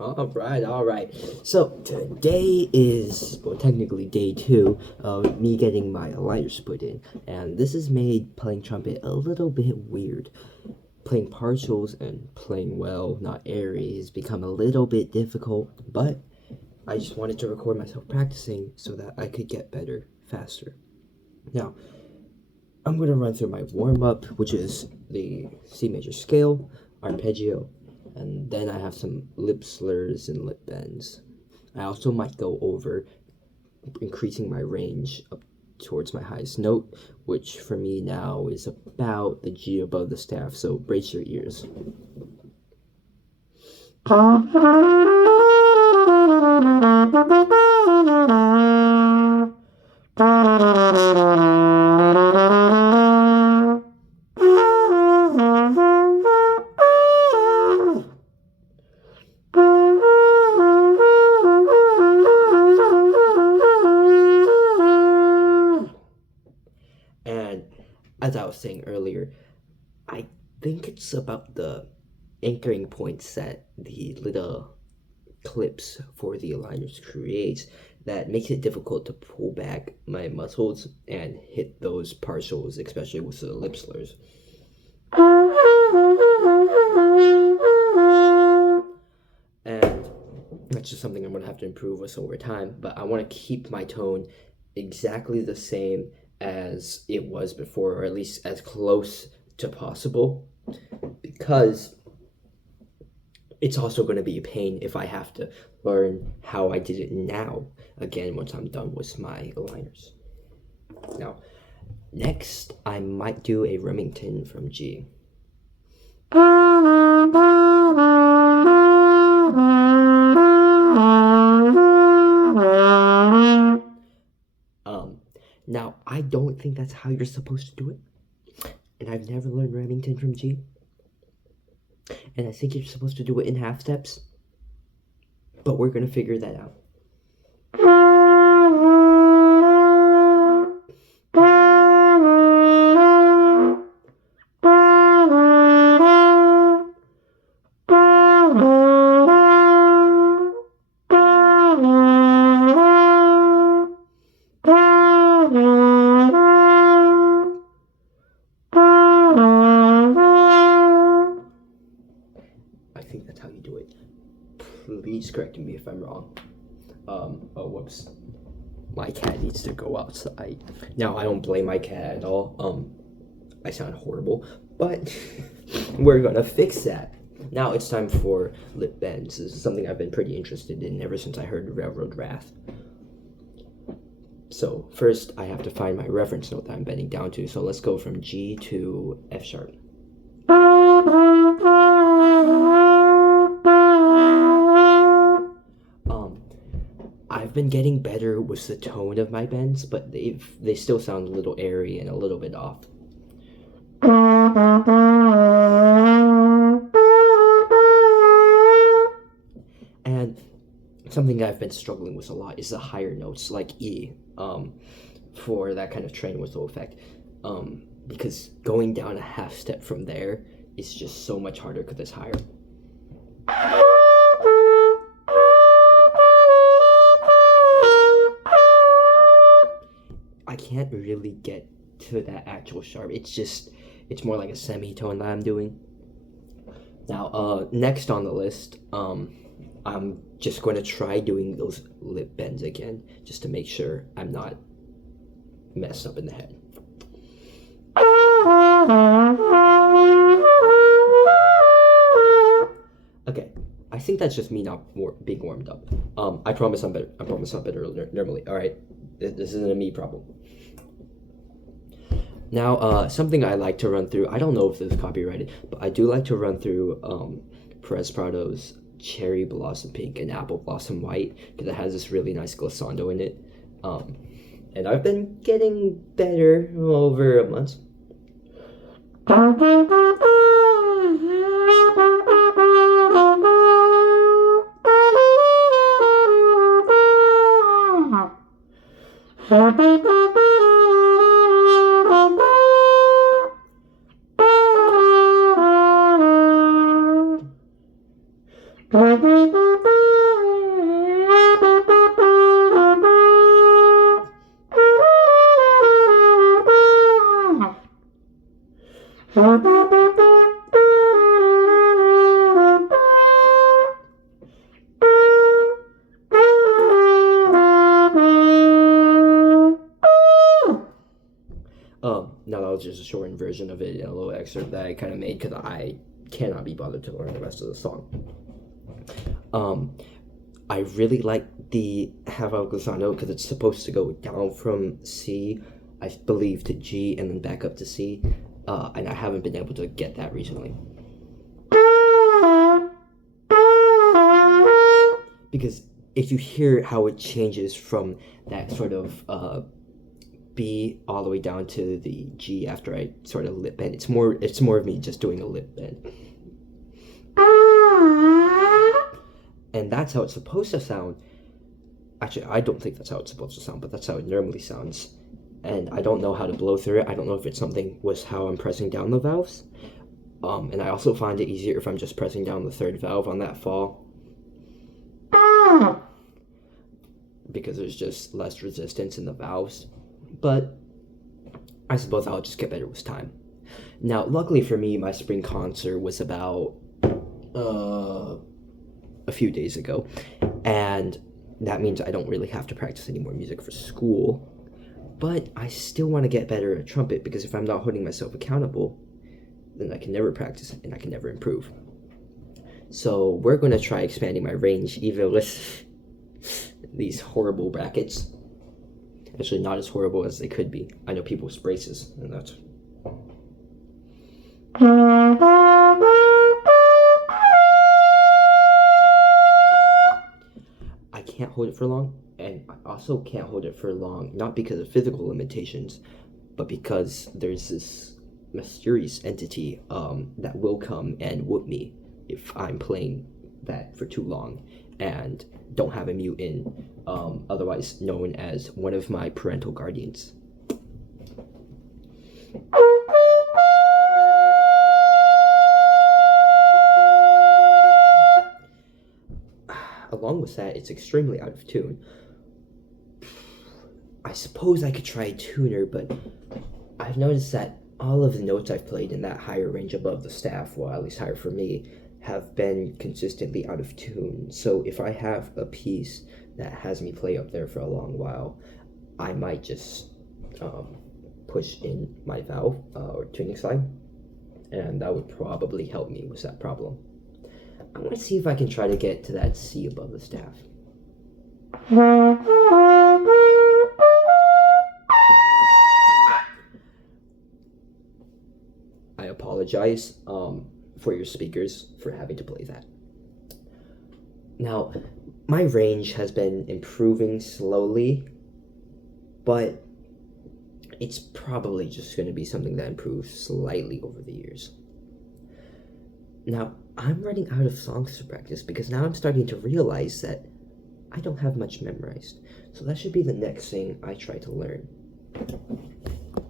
All right. So today is, well, technically day two of me getting my aligners put in, and this has made playing trumpet a little bit weird. Playing partials and playing well, not airy, has become a little bit difficult, but I just wanted to record myself practicing so that I could get better faster. Now, I'm going to run through my warm-up, which is the C major scale, arpeggio, and then I have some lip slurs and lip bends. I also might go over increasing my range up towards my highest note, which for me now is about the G above the staff, so brace your ears. And as I was saying earlier, I think it's about the anchoring points that the little clips for the aligners creates that makes it difficult to pull back my muscles and hit those partials, especially with the lip slurs. And that's just something I'm going to have to improve with over time, but I want to keep my tone exactly the same as it was before, or at least as close to possible, because it's also going to be a pain if I have to learn how I did it now again once I'm done with my aligners. Now, next I might do a Remington from G. Now, I don't think that's how you're supposed to do it, and I've never learned Remington from G, and I think you're supposed to do it in half steps, but we're gonna figure that out. I think that's how you do it. Please correct me if I'm wrong. Oh, whoops. My cat needs to go outside. Now, I don't blame my cat at all. I sound horrible, but we're gonna fix that. Now it's time for lip bends. This is something I've been pretty interested in ever since I heard Railroad Wrath. So first, I have to find my reference note that I'm bending down to. So let's go from G to F sharp. I've been getting better with the tone of my bends, but they still sound a little airy and a little bit off. And something I've been struggling with a lot is the higher notes like E, for that kind of train whistle effect. Because going down a half step from there is just so much harder because it's higher. I can't really get to that actual sharp. It's more like a semitone that I'm doing. Now, next on the list, I'm just going to try doing those lip bends again, just to make sure I'm not messed up in the head. Okay, I think that's just me not being warmed up. I promise I'm better. I promise I'm better normally. All right, this isn't a me problem. Now, something I like to run through. I don't know if this is copyrighted, but I do like to run through Perez Prado's Cherry Blossom Pink and Apple Blossom White because it has this really nice glissando in it. And I've been getting better over a month. was just a shortened version of it, and a little excerpt that I kind of made because I cannot be bothered to learn the rest of the song. I really like the half off glissando because it's supposed to go down from C, I believe, to G and then back up to C, and I haven't been able to get that recently. Because if you hear how it changes from that sort of B all the way down to the G after I sort of lip bend, it's more of me just doing a lip bend. And that's how it's supposed to sound. Actually, I don't think that's how it's supposed to sound, but that's how it normally sounds. And I don't know how to blow through it. I don't know if it's something with how I'm pressing down the valves. And I also find it easier if I'm just pressing down the third valve on that fall, because there's just less resistance in the valves. But I suppose I'll just get better with time. Now, luckily for me, my spring concert was about a few days ago, and that means I don't really have to practice any more music for school. But I still want to get better at trumpet, because if I'm not holding myself accountable, then I can never practice and I can never improve. So we're going to try expanding my range even with these horrible brackets. Actually, not as horrible as they could be. I know people with braces, and that's... I can't hold it for long, and I also can't hold it for long, not because of physical limitations, but because there's this mysterious entity that will come and whoop me if I'm playing that for too long and don't have a mute in, otherwise known as one of my parental guardians. Along with that, it's extremely out of tune. I suppose I could try a tuner, but I've noticed that all of the notes I've played in that higher range above the staff, well, at least higher for me, have been consistently out of tune. So if I have a piece that has me play up there for a long while, I might just push in my valve or tuning slide, and that would probably help me with that problem. I want to see if I can try to get to that C above the staff. I apologize for your speakers for having to play that. Now, my range has been improving slowly, but it's probably just going to be something that improves slightly over the years. Now, I'm running out of songs to practice because now I'm starting to realize that I don't have much memorized. So that should be the next thing I try to learn.